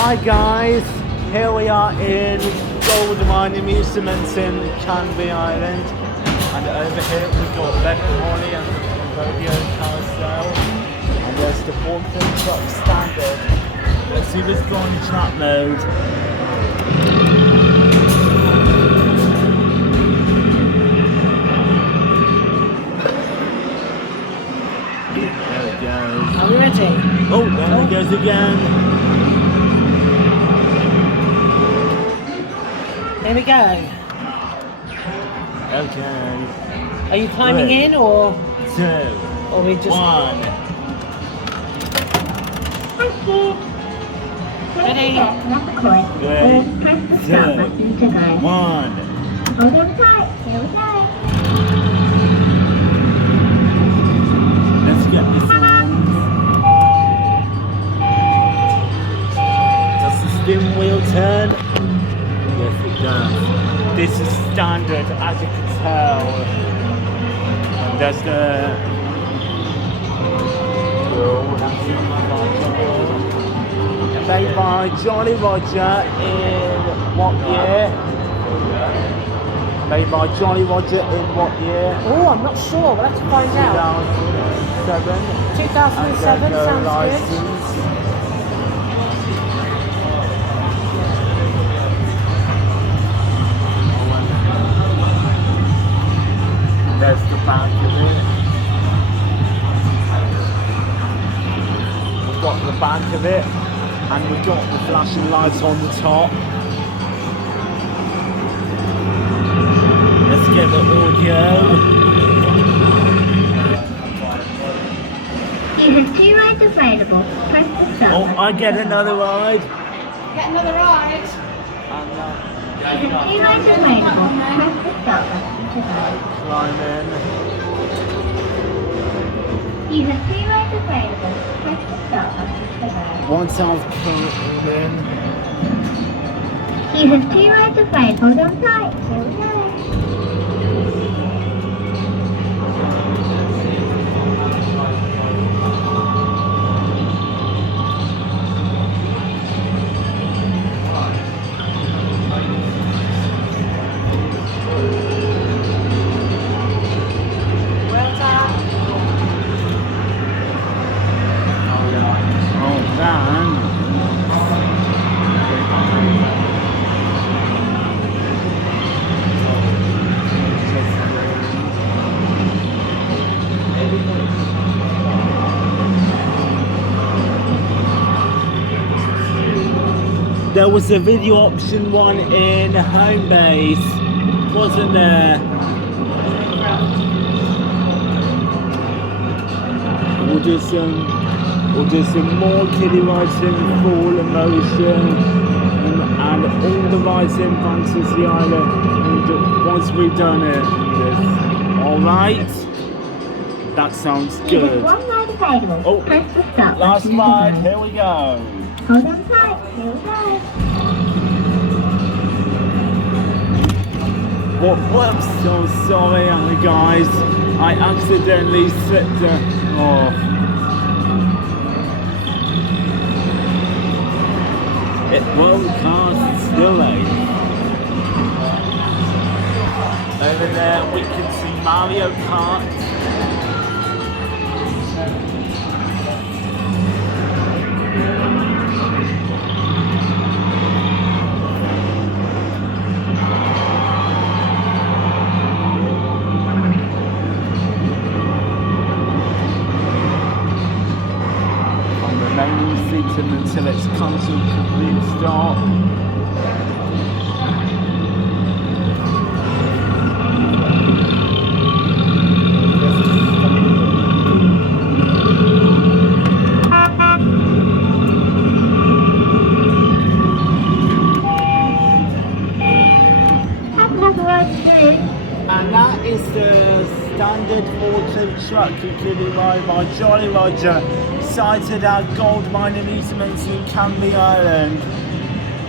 Hi guys, here we are in gold mine amusements in Canvey Island, and over here we've got Ben and Holly and the rodeo carousel, and there's the forklift truck standard. Let's see this guy in chat mode. There it goes. Are we ready? Oh, there it goes again. Here we go. Okay. Are you climbing in or 2, we just 1. ready? 3, 2, 1. Hold on tight. Here we go. Let's get this on. Does the spin wheel turn? Yes, it does. This is standard, as you can tell. And there's the... Made by Jolly Roger in what year? Made by Jolly Roger in what year? Oh, I'm not sure. We'll have to find out. 2007. 2007 sounds License. good. There's the back of it. We've got the back of it, and we've got the flashing lights on the top. Let's get the audio. You have 2 rides available. Press the start Oh, button. I get another ride. Get another ride. You have 2 rides available. Press the start button to ride. Climb in. You have 2 rides available. Press the start button to ride. Once I've come in. You have 2 rides available. Hold on tight. Here we go. Well done. Oh, Dan. There was a video option one in home base, wasn't there? We'll do some more kiddie rides in full emotion, and all the rides in Fantasy Island once we've done it. Alright? That sounds You have good. 1 ride available. Oh, Press the start last button to ride, ride. here we go. Hold on tight. Here we go. Whoops, so sorry guys, I accidentally slipped off. Well, the car's still late. Over there we can see Mario Kart. Remaining seated until it's come to a complete stop. Have another ride through. And that is the standard forklift truck and kiddie ride by Jolly Roger, sighted at gold mine amusements in Canvey Island.